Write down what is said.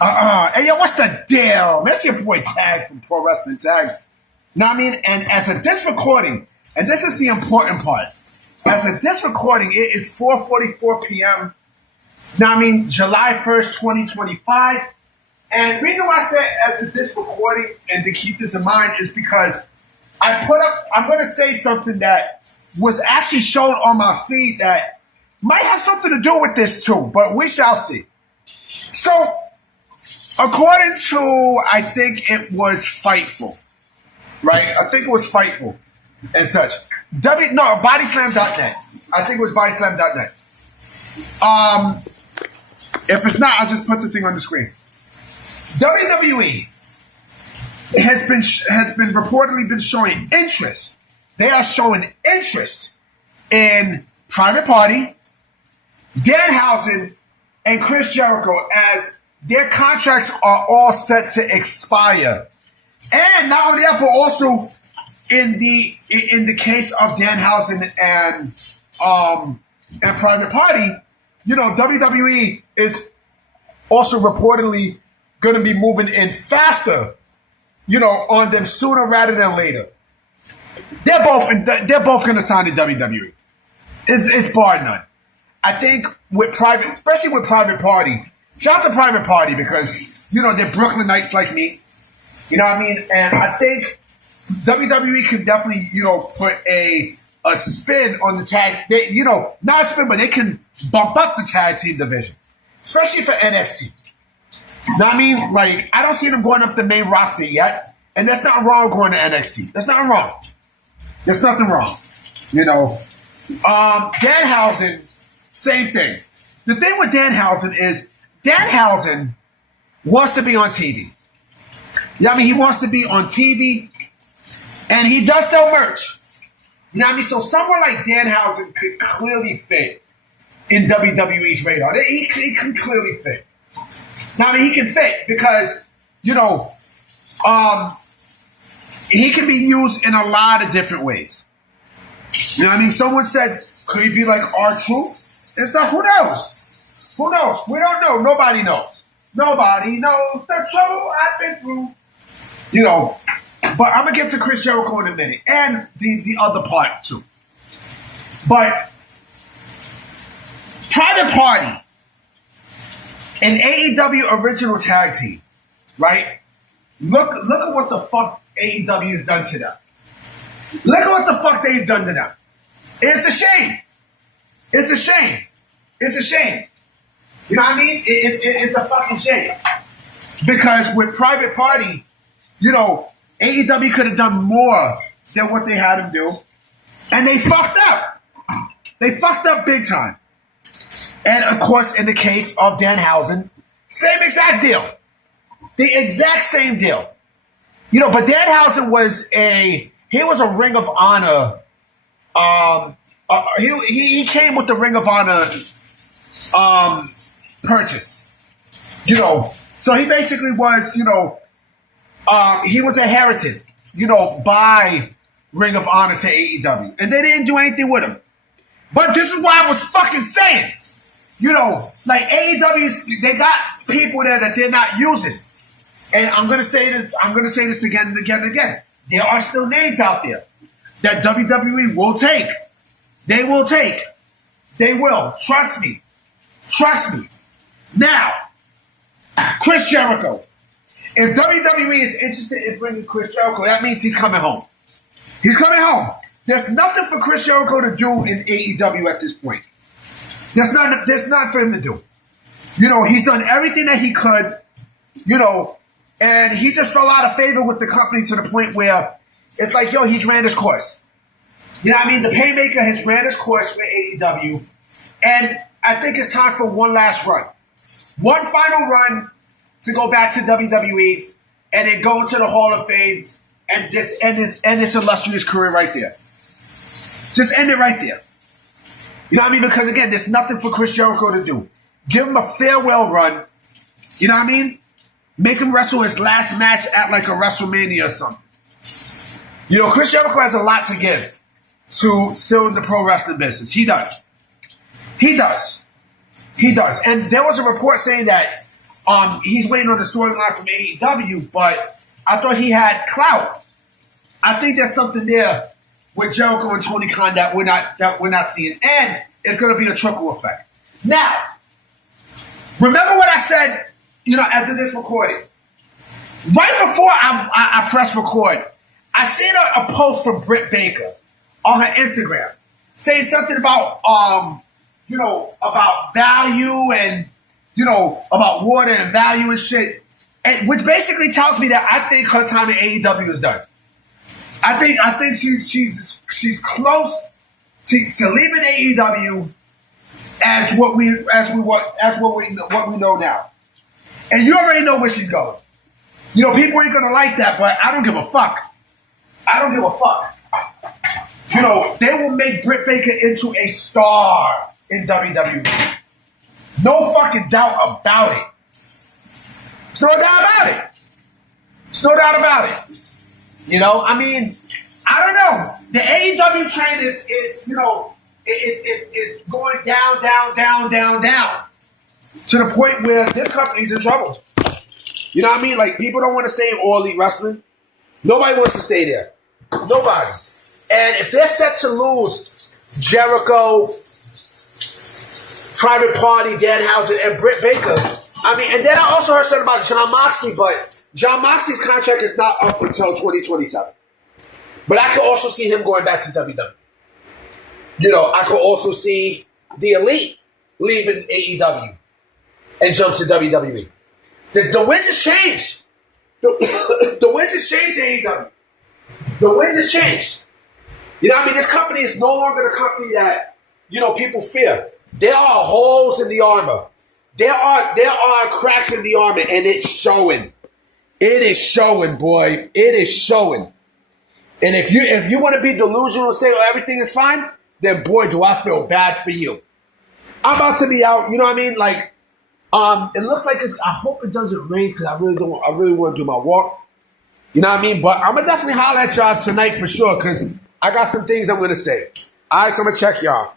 Hey, yo, what's the deal? That's your boy Tag from Pro Wrestling Tag. Know what I mean? And as a disc recording, and this is the important part, as a disc recording, it is 4:44 p.m. Know what I mean? July 1st, 2025. And the reason why I say as a disc recording and to keep this in mind is because I'm going to say something that was actually shown on my feed that might have something to do with this too, but we shall see. So, according to, I think it was Fightful, right? I think it was Fightful and such. Bodyslam.net. I think it was bodyslam.net. If it's not, I'll just put the thing on the screen. WWE has been reportedly been showing interest. They are showing interest in Private Party, Danhausen, and Chris Jericho as their contracts are all set to expire. And not only that, but also in the case of Danhausen and Private Party, you know, WWE is also reportedly going to be moving in faster, you know, on them sooner rather than later. They're both going to sign to WWE. It's bar none. I think especially with Private Party. Shout out to Private Party because, you know, they're Brooklynites like me. You know what I mean? And I think WWE can definitely, you know, put a spin on the tag. You know, not a spin, but they can bump up the tag team division, especially for NXT. You know what I mean? Like, I don't see them going up the main roster yet, and that's not wrong going to NXT. That's not wrong. There's nothing wrong. You know, Danhausen, same thing. The thing with Danhausen is Danhausen wants to be on TV. You know what I mean? He wants to be on TV, and he does sell merch. You know what I mean? So someone like Danhausen could clearly fit in WWE's radar. He can clearly fit. Now, I mean, he can fit because, you know, he can be used in a lot of different ways. You know what I mean? Someone said, could he be like R-Truth? It's not, who knows? Who knows? We don't know. Nobody knows. Nobody knows the trouble I've been through. You know, but I'm going to get to Chris Jericho in a minute. And the other part, too. But Private Party, an AEW original tag team, right? Look at what the fuck AEW has done to them. Look at what the fuck they've done to them. It's a shame. It's a shame. It's a shame. You know what I mean? It's a fucking shame. Because with Private Party, you know, AEW could have done more than what they had them do. And they fucked up. They fucked up big time. And, of course, in the case of Danhausen, same exact deal. The exact same deal. You know, but Danhausen was a Ring of Honor. He came with the Ring of Honor purchase. You know, so he basically was, you know, he was inherited, you know, by Ring of Honor to AEW. And they didn't do anything with him. But this is what I was fucking saying. You know, like AEW, they got people there that they're not using. And I'm going to say this again and again and again. There are still names out there that WWE will take. They will take. They will. Trust me. Trust me. Now, Chris Jericho. If WWE is interested in bringing Chris Jericho, that means he's coming home. He's coming home. There's nothing for Chris Jericho to do in AEW at this point. There's not for him to do. You know, he's done everything that he could, you know, and he just fell out of favor with the company to the point where it's like, yo, he's ran his course. You know what I mean? The Paymaker has ran his course with AEW, and I think it's time for one last run. One final run to go back to WWE and then go into the Hall of Fame and just end his illustrious career right there. Just end it right there. You know what I mean? Because, again, there's nothing for Chris Jericho to do. Give him a farewell run. You know what I mean? Make him wrestle his last match at, like, a WrestleMania or something. You know, Chris Jericho has a lot to give to still in the pro wrestling business. He does. He does. He does. And there was a report saying that He's waiting on the storyline from AEW, but I thought he had clout. I think there's something there with Jericho and Tony Khan that we're not seeing, and it's going to be a trickle effect. Now, remember what I said, as of this recording. Right before I press record, I seen a post from Britt Baker on her Instagram saying something about about value and about water and value and shit, which basically tells me that I think her time in AEW is done. I think she's close to leaving AEW as what we know now. And you already know where she's going. People ain't gonna like that, but I don't give a fuck. They will make Britt Baker into a star in WWE. No fucking doubt about it. There's no doubt about it. I don't know. The AEW train is going down to the point where this company's in trouble. You know what I mean? Like, people don't want to stay in All Elite Wrestling. Nobody wants to stay there. Nobody. And if they're set to lose Jericho, Private Party, Danhausen, and Britt Baker, and then I also heard something about Jon Moxley, but Jon Moxley's contract is not up until 2027. But I could also see him going back to WWE. I could also see the Elite leaving AEW and jump to WWE. The winds has changed. The winds has changed in AEW. The winds has changed. This company is no longer the company that, people fear. There are holes in the armor. There are cracks in the armor, and it's showing. It is showing, boy. It is showing. And if you want to be delusional and say, everything is fine, then boy, do I feel bad for you. I'm about to be out, Like, it looks like I hope it doesn't rain because I really want to do my walk. But I'm going to definitely holler at y'all tonight for sure because I got some things I'm going to say. All right, so I'm going to check y'all.